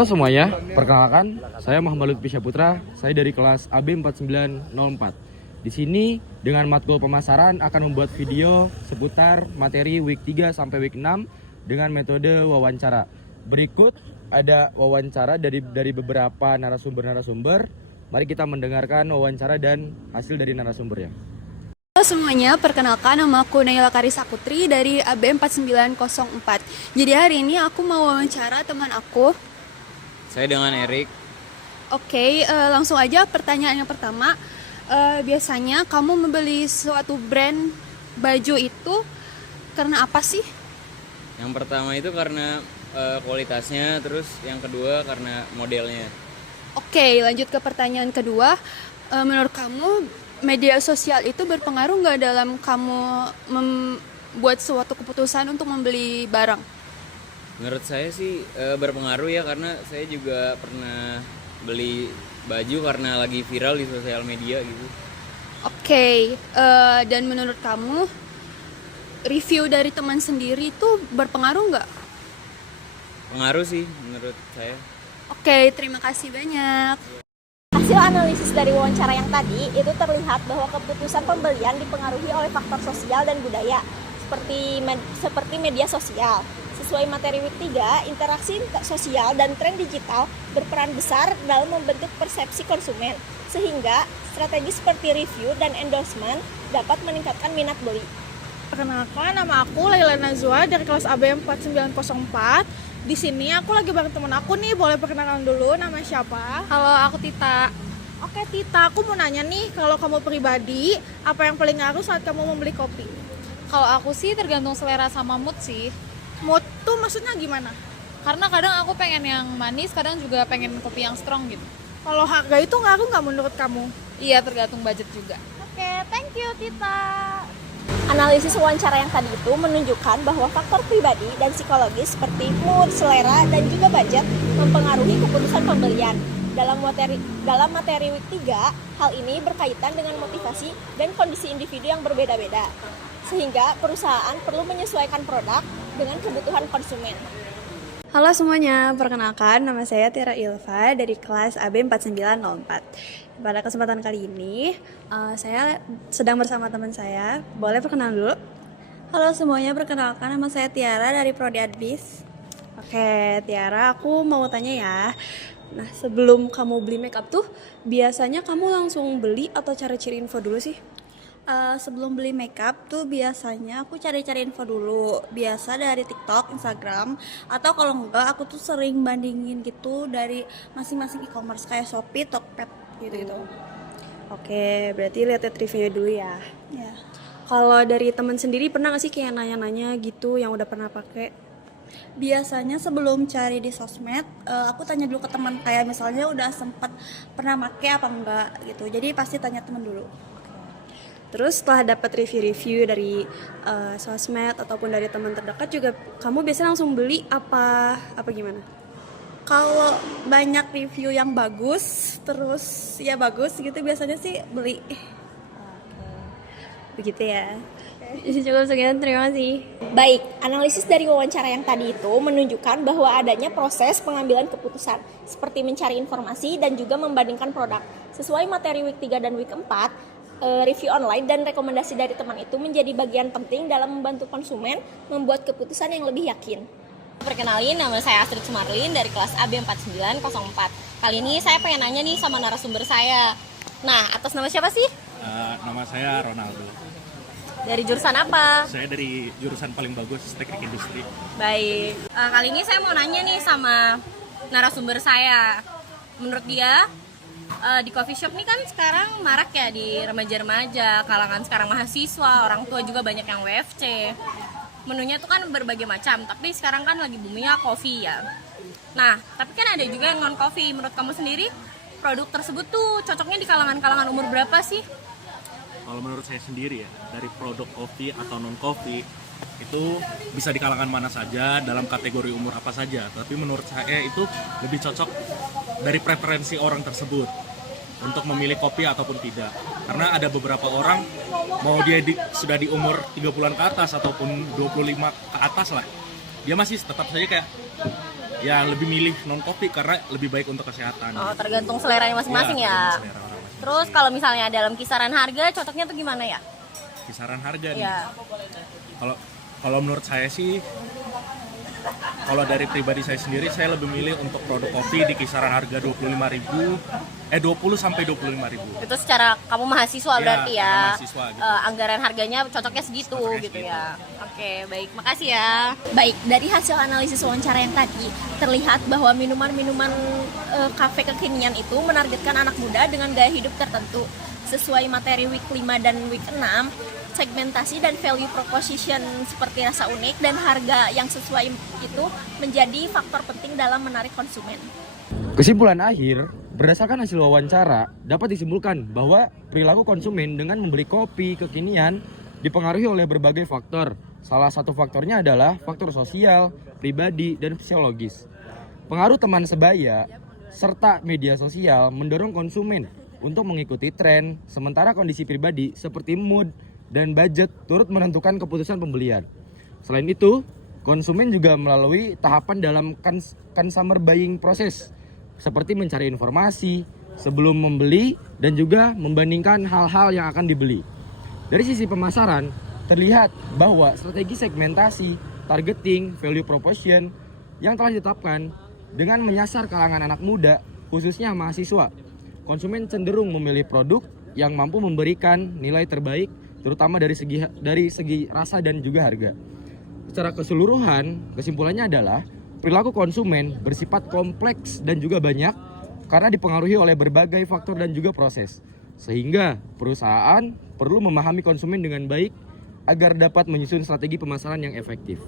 Halo semuanya, perkenalkan saya Muhammad Lutfi Syaputra, saya dari kelas AB 4904. Di sini dengan matkul pemasaran akan membuat video seputar materi week 3 sampai week 6 dengan metode wawancara. Berikut ada wawancara dari beberapa narasumber-narasumber. Mari kita mendengarkan wawancara dan hasil dari narasumbernya. Halo semuanya, perkenalkan nama aku Naila Karisa Putri dari AB 4904. Jadi hari ini aku mau wawancara teman aku. Saya dengan Erik. Oke, langsung aja pertanyaan yang pertama. Biasanya kamu membeli suatu brand baju itu karena apa sih? Yang pertama itu karena kualitasnya, terus yang kedua karena modelnya. Oke, lanjut ke pertanyaan kedua. Menurut kamu media sosial itu berpengaruh nggak dalam kamu membuat suatu keputusan untuk membeli barang? Menurut saya sih berpengaruh ya, karena saya juga pernah beli baju karena lagi viral di sosial media gitu. Oke, dan menurut kamu review dari teman sendiri itu berpengaruh nggak? Pengaruh sih menurut saya. Oke, terima kasih banyak. Hasil analisis dari wawancara yang tadi itu terlihat bahwa keputusan pembelian dipengaruhi oleh faktor sosial dan budaya seperti media sosial. Sesuai materi week 3, interaksi sosial dan tren digital berperan besar dalam membentuk persepsi konsumen, sehingga strategi seperti review dan endorsement dapat meningkatkan minat beli. Perkenalkan, nama aku Laila Nazwa dari kelas AB 4904. Di sini aku lagi bareng teman aku nih, boleh perkenalan dulu, nama siapa? Halo, aku Tita. Oke Tita, aku mau nanya nih, kalau kamu pribadi, apa yang paling ngaruh saat kamu membeli kopi? Kalau aku sih tergantung selera sama mood sih. Mood tuh maksudnya gimana? Karena kadang aku pengen yang manis, kadang juga pengen kopi yang strong gitu. Kalau harga itu ngaruh nggak menurut kamu? Iya, tergantung budget juga. Oke, thank you Tita. Analisis wawancara yang tadi itu menunjukkan bahwa faktor pribadi dan psikologis seperti mood, selera, dan juga budget mempengaruhi keputusan pembelian. Dalam materi week 3, hal ini berkaitan dengan motivasi dan kondisi individu yang berbeda-beda. Sehingga perusahaan perlu menyesuaikan produk dengan kebutuhan konsumen. Halo semuanya, perkenalkan nama saya Tiara Ilva dari kelas AB 4904. Pada kesempatan kali ini, saya sedang bersama teman saya. Boleh perkenalan dulu? Halo semuanya, perkenalkan nama saya Tiara dari Prodi Adbis. Oke, Tiara, aku mau tanya ya. Nah, sebelum kamu beli makeup tuh, biasanya kamu langsung beli atau cari-cari info dulu sih? Sebelum beli makeup tuh biasanya aku cari-cari info dulu. Biasa dari TikTok, Instagram, atau kalau enggak aku tuh sering bandingin gitu dari masing-masing e-commerce kayak Shopee, Tokped gitu-gitu. Oke, berarti lihat review dulu ya. Ya. Kalau dari teman sendiri pernah nggak sih kayak nanya-nanya gitu yang udah pernah pakai? Biasanya sebelum cari di sosmed, aku tanya dulu ke teman kayak misalnya udah sempat pernah pakai apa enggak gitu. Jadi pasti tanya teman dulu. Terus setelah dapat review-review dari sosmed ataupun dari teman terdekat juga, kamu biasanya langsung beli apa gimana? Kalau banyak review yang bagus, terus ya bagus gitu biasanya sih beli. Begitu ya. Cukup sekian, terima kasih. Baik, analisis dari wawancara yang tadi itu menunjukkan bahwa adanya proses pengambilan keputusan, seperti mencari informasi dan juga membandingkan produk. Sesuai materi week 3 dan week 4, review online dan rekomendasi dari teman itu menjadi bagian penting dalam membantu konsumen membuat keputusan yang lebih yakin. Perkenalin, nama saya Astrid Sumarlin dari kelas AB 4904. Kali ini saya pengen nanya nih sama narasumber saya. Nah, atas nama siapa sih? Nama saya Ronaldo. Dari jurusan apa? Saya dari jurusan paling bagus, teknik industri. Baik. Kali ini saya mau nanya nih sama narasumber saya. Menurut dia, di coffee shop nih kan sekarang marak ya di remaja-remaja, kalangan sekarang mahasiswa, orang tua juga banyak yang WFC. Menunya tuh kan berbagai macam, tapi sekarang kan lagi boomingnya coffee ya. Nah, tapi kan ada juga yang non coffee. Menurut kamu sendiri, produk tersebut tuh cocoknya di kalangan umur berapa sih? Kalau menurut saya sendiri ya, dari produk kopi atau non kopi itu bisa di kalangan mana saja, dalam kategori umur apa saja. Tapi menurut saya itu lebih cocok dari preferensi orang tersebut untuk memilih kopi ataupun tidak. Karena ada beberapa orang mau dia sudah di umur 30-an ke atas ataupun 25 ke atas lah, dia masih tetap saja kayak ya lebih milih non kopi karena lebih baik untuk kesehatan. Oh, tergantung seleranya masing-masing Iya, ya. tergantung selera orang-orang. Terus kalau misalnya dalam kisaran harga cocoknya tuh gimana ya? Kisaran harga nih. Iya. Kalau menurut saya sih, kalau dari pribadi saya sendiri, saya lebih milih untuk produk kopi di kisaran harga 20 sampai 25.000. Itu secara kamu mahasiswa Iya, berarti ya. mahasiswa gitu. Anggaran harganya cocoknya segitu Cocoknya gitu segitu. ya. Oke, baik. Makasih ya. Baik, dari hasil analisis wawancara yang tadi, terlihat bahwa minuman-minuman kafe kekinian itu menargetkan anak muda dengan gaya hidup tertentu. Sesuai materi week 5 dan week 6, segmentasi dan value proposition seperti rasa unik dan harga yang sesuai itu menjadi faktor penting dalam menarik konsumen. Kesimpulan akhir, berdasarkan hasil wawancara, dapat disimpulkan bahwa perilaku konsumen dengan membeli kopi kekinian dipengaruhi oleh berbagai faktor. Salah satu faktornya adalah faktor sosial, pribadi, dan psikologis. Pengaruh teman sebaya serta media sosial mendorong konsumen untuk mengikuti tren, sementara kondisi pribadi seperti mood dan budget turut menentukan keputusan pembelian. Selain itu, konsumen juga melalui tahapan dalam consumer buying process, seperti mencari informasi sebelum membeli dan juga membandingkan hal-hal yang akan dibeli. Dari sisi pemasaran, terlihat bahwa strategi segmentasi, targeting, value proposition yang telah ditetapkan dengan menyasar kalangan anak muda, khususnya mahasiswa. Konsumen cenderung memilih produk yang mampu memberikan nilai terbaik, terutama dari segi rasa dan juga harga. Secara keseluruhan, kesimpulannya adalah perilaku konsumen bersifat kompleks dan juga banyak karena dipengaruhi oleh berbagai faktor dan juga proses. Sehingga perusahaan perlu memahami konsumen dengan baik agar dapat menyusun strategi pemasaran yang efektif.